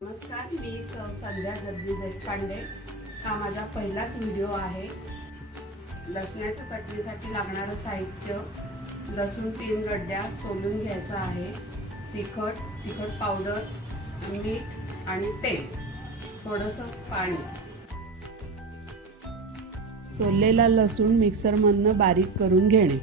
नमस्कार, मी संध्या जगदीश देशपांडे। हा माझा पहिलाच व्हिडिओ आहे। लसणाच्या चटणीसाठी लागणारं साहित्य: लसूण 3 गड्ड्या सोलून घ्यायचा आहे, तिखट पावडर, मीठ आणि तेल, थोडंसं पाणी। सोललेला लसूण मिक्सरमधनं बारीक करून घेणे।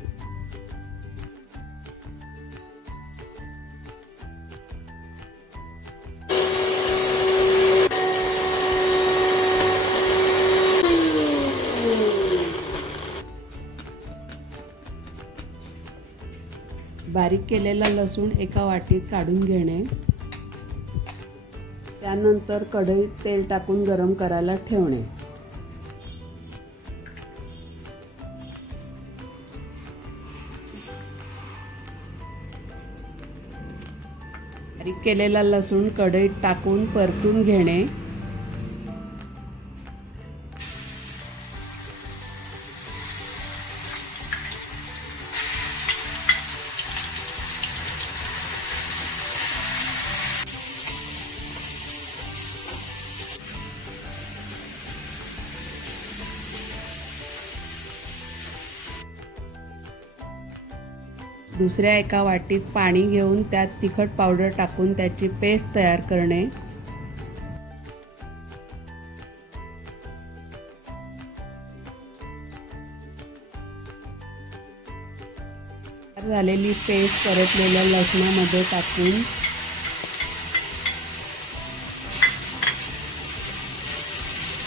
बारीक केलेला लसूण एका वाटीत काढून घेणे। त्यानंतर कढईत तेल टाकून गरम करायला ठेवणे। बारीक केलेला लसूण कढईत टाकून परतून घेणे। दुसऱ्या एका वाटीत पाणी घेऊन त्यात तिखट पावडर टाकून त्याची पेस्ट तयार करणे। तयार झालेली पेस्ट परतलेल्या लसणामध्ये टाकून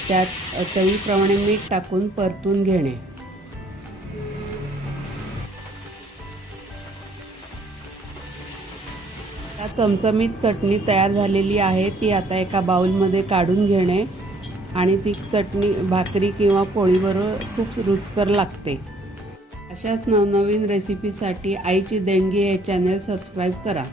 त्यात चवीप्रमाणे मीठ टाकून परतून घेणे। चमचमीत चटणी तयार झालेली आहे। ती आता एका बाउलमध्ये काढून घेणे आणि ती चटणी भाकरी किंवा पोळीबरोबर खूप रुचकर लागते। अशाच नवनवीन रेसिपीसाठी आईची देणगी हे चॅनल सबस्क्राईब करा।